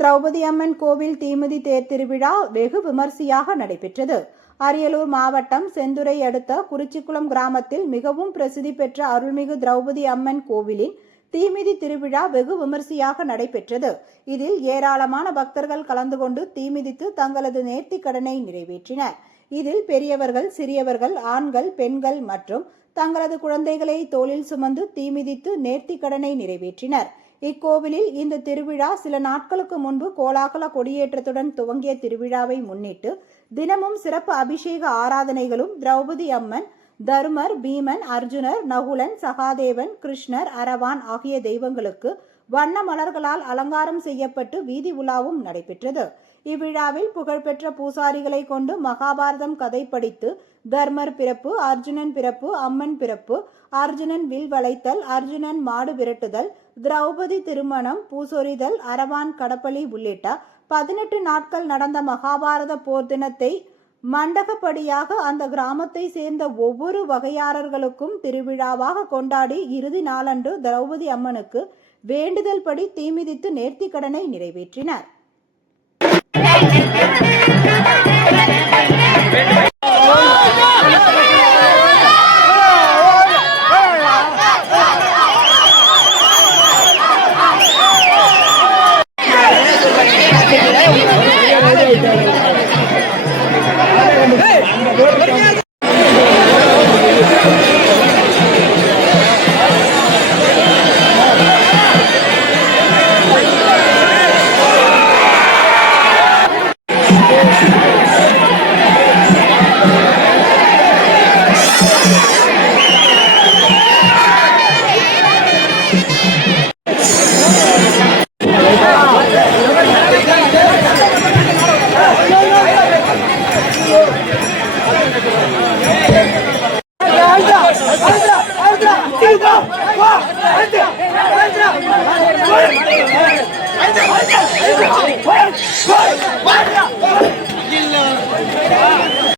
திரௌபதி அம்மன் கோவில் தீமிதி தேர் திருவிழா வெகு விமர்சையாக நடைபெற்றது. அரியலூர் மாவட்டம் செந்துறை அடுத்த குறிச்சிக்குளம் கிராமத்தில் மிகவும் பிரசித்தி பெற்ற அருள்மிகு திரௌபதி அம்மன் கோவிலின் தீமிதி திருவிழா வெகு விமர்சையாக நடைபெற்றது. இதில் ஏராளமான பக்தர்கள் கலந்து கொண்டு தீமிதித்து தங்களது நேர்த்திக் கடனை நிறைவேற்றினர். இதில் பெரியவர்கள், சிறியவர்கள், ஆண்கள், பெண்கள் மற்றும் தங்களது குழந்தைகளை தோளில் சுமந்து தீமிதித்து நேர்த்திக் கடனை நிறைவேற்றினர். இக்கோவிலில் இந்த திருவிழா சில நாட்களுக்கு முன்பு கோலாகல கொடியேற்றத்துடன் துவங்கிய திருவிழாவை முன்னிட்டு தினமும் சிறப்பு அபிஷேக ஆராதனைகளும் திரௌபதி அம்மன், தருமர், பீமன், அர்ஜுனர், நகுலன், சகாதேவன், கிருஷ்ணர், அரவான் ஆகிய தெய்வங்களுக்கு வண்ண மலர்களால் அலங்காரம் செய்யப்பட்டு வீதி உலாவும் நடைபெற்றது. இவ்விழாவில் புகழ்பெற்ற பூசாரிகளை கொண்டு மகாபாரதம் கதை படித்து தர்மர் பிறப்பு, அர்ஜுனன் பிறப்பு, அம்மன் பிறப்பு, அர்ஜுனன் வில் வளைத்தல், அர்ஜுனன் மாடு விரட்டுதல், திரௌபதி திருமணம், பூசொரிதல், அரவான் கடப்பலி உள்ளிட்ட 18 நாட்கள் நடந்த மகாபாரத போர் தினத்தை மண்டகப்படியாக அந்த கிராமத்தை சேர்ந்த ஒவ்வொரு வகையாளர்களுக்கும் திருவிழாவாக கொண்டாடி இறுதி நாளன்று திரௌபதி அம்மனுக்கு வேண்டுதல் படி தீமிதித்து நேர்த்திக் கடனை நிறைவேற்றினர். What?